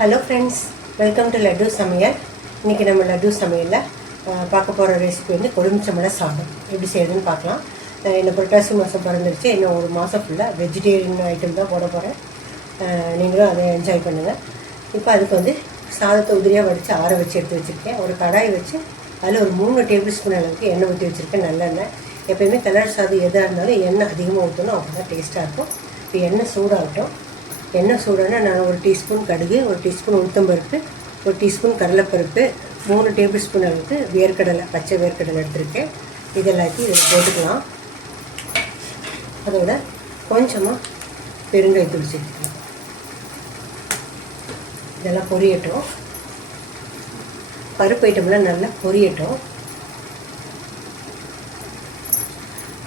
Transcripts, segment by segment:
Hello friends, welcome to laddu சமையல். இன்றைக்கி நம்ம லட்டு சமையலில் பார்க்க போகிற ரெசிபி வந்து கொழுமிச்சம்பழ சாதம் எப்படி செய்யுதுன்னு பார்க்கலாம். இந்த புரட்டாசி மாதம் பிறந்துருச்சு. இன்னும் ஒரு மாதம் ஃபுல்லாக வெஜிடேரியன் ஐட்டம் தான் போட போகிறேன். நீங்களும் அதை என்ஜாய் பண்ணுங்கள். இப்போ அதுக்கு வந்து சாதத்தை உதிரியாக வடித்து ஆற வச்சு எடுத்து வச்சுருக்கேன். ஒரு கடாய் வச்சு அதில் ஒரு 3 டேபிள் ஸ்பூன் அளவுக்கு எண்ணெய் ஊற்றி வச்சுருக்கேன். நல்லெண்ணெய். எப்போயுமே கலர் சாதம் எதாக இருந்தாலும் எண்ணெய் அதிகமாக ஊற்றணும், அப்போ தான் டேஸ்ட்டாக இருக்கும். இப்போ எண்ணெய் சூடாகட்டும். எண்ணெய் சூடானா நான் ஒரு டீஸ்பூன் கடுகு, ஒரு டீஸ்பூன் உளுத்தம்பருப்பு, ஒரு டீஸ்பூன் கடலைப்பருப்பு, 3 டேபிள் ஸ்பூன் அளவுக்கு வேர்க்கடலை, பச்சை வேர்க்கடலை எடுத்துருக்கேன். இதெல்லாத்தையும் இதில் போட்டுக்கலாம். அதோட கொஞ்சமாக பெருங்காயத்தூள் சேர்த்துக்கலாம். இதெல்லாம் பொரியட்டும். பருப்பு ஐட்டம்லாம் நல்லா பொரியட்டும்.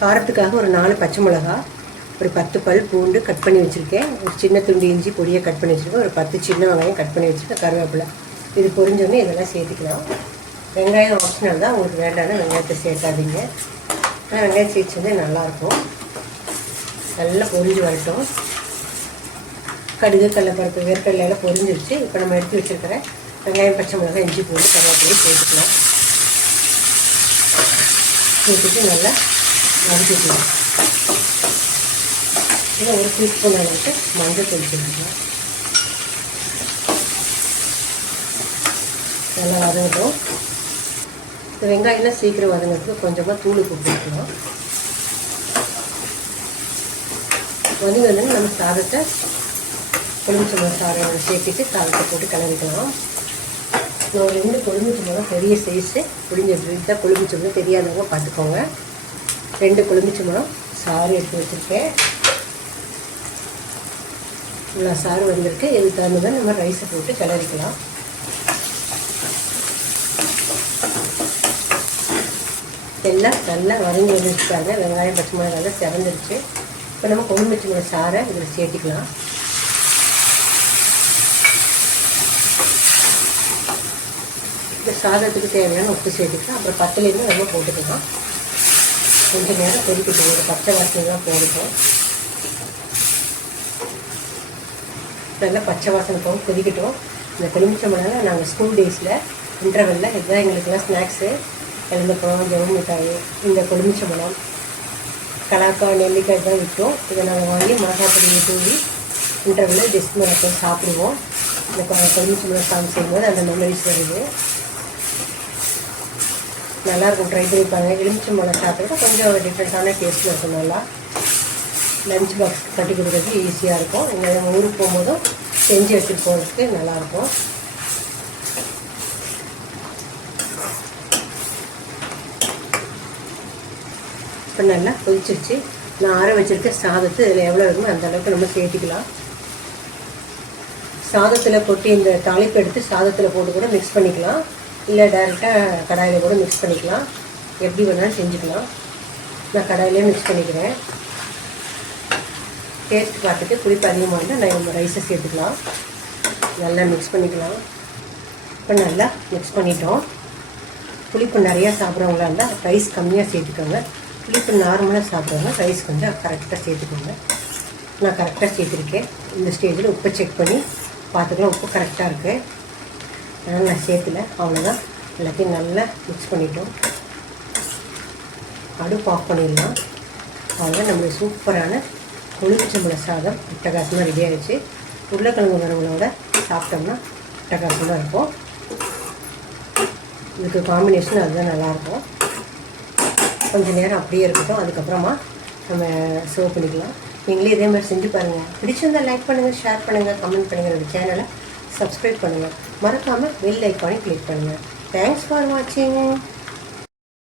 காரத்துக்காக ஒரு 4 பச்சை மிளகா, ஒரு 10 பல் பூண்டு கட் பண்ணி வச்சுருக்கேன். ஒரு சின்ன துண்டு இஞ்சி பொடியை கட் பண்ணி வச்சுருக்கேன். ஒரு 10 சின்ன வெங்காயம் கட் பண்ணி வச்சுருக்கேன். கருவேப்பிலை. இது பொரிஞ்சோடனே இதெல்லாம் சேர்த்துக்கலாம். வெங்காயம் ஆப்ஷனல் தான், உங்களுக்கு வேண்டாம்னா வெங்காயத்தை சேர்க்காதீங்க. ஆனால் வெங்காயம் சேர்த்து நல்லாயிருக்கும். நல்லா பொரிஞ்சு வரட்டும். கடுகு, கடலைப்பருப்பு, வேர்க்கடலையெல்லாம் பொரிஞ்சிருச்சு. இப்போ நம்ம எடுத்து வச்சுருக்கிற வெங்காயம், பச்சை மிளகாய், இஞ்சி பூண்டு, கருவேப்பிலையை சேர்த்துக்கலாம். சேர்த்துட்டு நல்லா வதக்கிக்கலாம். இதில் ஒரு டீஸ்பூன் அளவுக்கு மஞ்சள் தூள் சேர்த்துக்கலாம். நல்லா வதங்கட்டும். இந்த வெங்காயம்லாம் சீக்கிரம் வதங்கிறதுக்கு கொஞ்சமாக தூள் போட்டுக்கலாம். வதங்கினு நம்ம சாதத்தை கொழுமிச்சம்பழம் சாதம் சேர்த்துட்டு சாதத்தை போட்டு கிளறிக்கலாம். நான் ஒரு 2 கொழுமிச்சம்பழம் பெரிய சைஸு புளிஞ்சிட்டு கொழுமிச்சம்பழம் தெரியாதவங்க பார்த்துக்கோங்க. 2 கொழுமிச்சம்பழம் சாறு எடுத்து வச்சுருக்கேன். இவ்வளோ சாறு வந்திருக்கு. இதுக்கு தகுந்ததான் நம்ம ரைஸை போட்டு கிளறிக்கலாம். எல்லாம் நல்லா வதங்கி வந்துருச்சுக்காங்க. வெங்காயம், பச்சை மிளகாய் செவந்துருச்சு. இப்போ நம்ம கொழுமிச்சம்பழ சாறை இதில் சேர்த்துக்கலாம். இந்த சாதத்துக்கு தேவையான உப்பு சேர்த்துக்கலாம். அப்புறம் பத்துலேருந்து நம்ம போட்டுக்கலாம். கொஞ்சம் நேரம் கொதிக்கிட்டு ஒரு பச்சை வாசனைலாம் போடுவோம். நல்லா பச்சை வாசனை போகும், கொதிக்கட்டும். இந்த கொழுமிச்சம்பழம் நாங்கள் ஸ்கூல் டேஸில் இன்டர்வெல்லில் இதுதான் எங்களுக்கெல்லாம் ஸ்நாக்ஸு. இழந்தப்பழம், ஜவு மிட்டாய், இந்த கொழுமிச்சம்பழம், கலாக்காய், நெல்லிக்காய் தான் விட்டோம். இதை நாங்கள் வாங்கி மிளகாப்பொடியை தூவி இன்டர்வெல்லில் டெஸ்ட் மேலே சாப்பிடுவோம். இந்த கொழுமிச்சம்பழம் சாதம் செய்யும்போது அந்த மெமரிஸ் வருது. நல்லாயிருக்கும், ட்ரை பண்ணி பாருங்கள். எலுமிச்சம்பழம் சாப்பிட்றது கொஞ்சம் டிஃப்ரெண்ட்டான டேஸ்ட்டில் இருக்கும். நல்லா லஞ்ச் பாக்ஸ் கட்டி கொடுக்குறதுக்கு ஈஸியாக இருக்கும். இங்கே நம்ம ஊருக்கு போகும்போதும் செஞ்சு எடுத்துகிட்டு போகிறதுக்கு நல்லாயிருக்கும். இப்போ நல்லா கொதிச்சிருச்சு. நான் ஆற வச்சுருக்க சாதத்து இதில் எவ்வளோ இருக்குமோ அந்த அளவுக்கு நம்ம சேர்த்துக்கலாம். சாதத்தில் கொட்டி இந்த தாளிப்பு எடுத்து சாதத்தில் போட்டு கூட மிக்ஸ் பண்ணிக்கலாம். இல்லை டைரெக்டாக கடாயில் கூட மிக்ஸ் பண்ணிக்கலாம். எப்படி வேணாலும் செஞ்சுக்கலாம். நான் கடாயிலே மிக்ஸ் பண்ணிக்கிறேன். டேஸ்ட் பார்த்துட்டு புளிப்பு அதிகமாக இருந்தால் நான் நம்ம ரைஸை சேர்த்துக்கலாம். நல்லா மிக்ஸ் பண்ணிக்கலாம். இப்போ நல்லா மிக்ஸ் பண்ணிட்டோம். புளிப்பு நிறையா சாப்பிட்றவங்களா இருந்தால் ரைஸ் கம்மியாக சேர்த்துக்கோங்க. புளிப்பு நார்மலாக சாப்பிட்றவங்க ரைஸ் கொஞ்சம் கரெக்டாக சேர்த்துக்கோங்க. நான் கரெக்டாக சேர்த்துருக்கேன். இந்த ஸ்டேஜில் உப்பை செக் பண்ணி பார்த்துக்கலாம். உப்பு கரெக்டாக இருக்குது. அதனால் நான் சேர்த்துல. அவ்வளோதான். எல்லாத்தையும் நல்லா மிக்ஸ் பண்ணிட்டோம். அடுப்பு ஆஃப் பண்ணிடலாம். அவ்வளோதான். நம்மளுடைய சூப்பரான கொழுமிச்சம்பழ சாதம் அட்டகாசமாக ரெடி ஆகிடுச்சு. உருளைக்கிழங்கு வரவங்களோட சாப்பிட்டோம்னா அட்டகாசமாக இருக்கும். இதுக்கு காம்பினேஷன் அதுதான் நல்லாயிருக்கும். கொஞ்சம் நேரம் அப்படியே இருக்கட்டும். அதுக்கப்புறமா நம்ம சர்வ் பண்ணிக்கலாம். நீங்களே இதே மாதிரி செஞ்சு பாருங்கள். பிடிச்சிருந்தால் லைக் பண்ணுங்கள், ஷேர் பண்ணுங்கள், கமெண்ட் பண்ணுங்கள். நம்ம சேனலை சப்ஸ்கிரைப் பண்ணுங்கள். மறக்காமல் பெல் ஐக்கானை கிளிக் பண்ணுங்கள். தேங்க்ஸ் ஃபார் வாட்சிங்.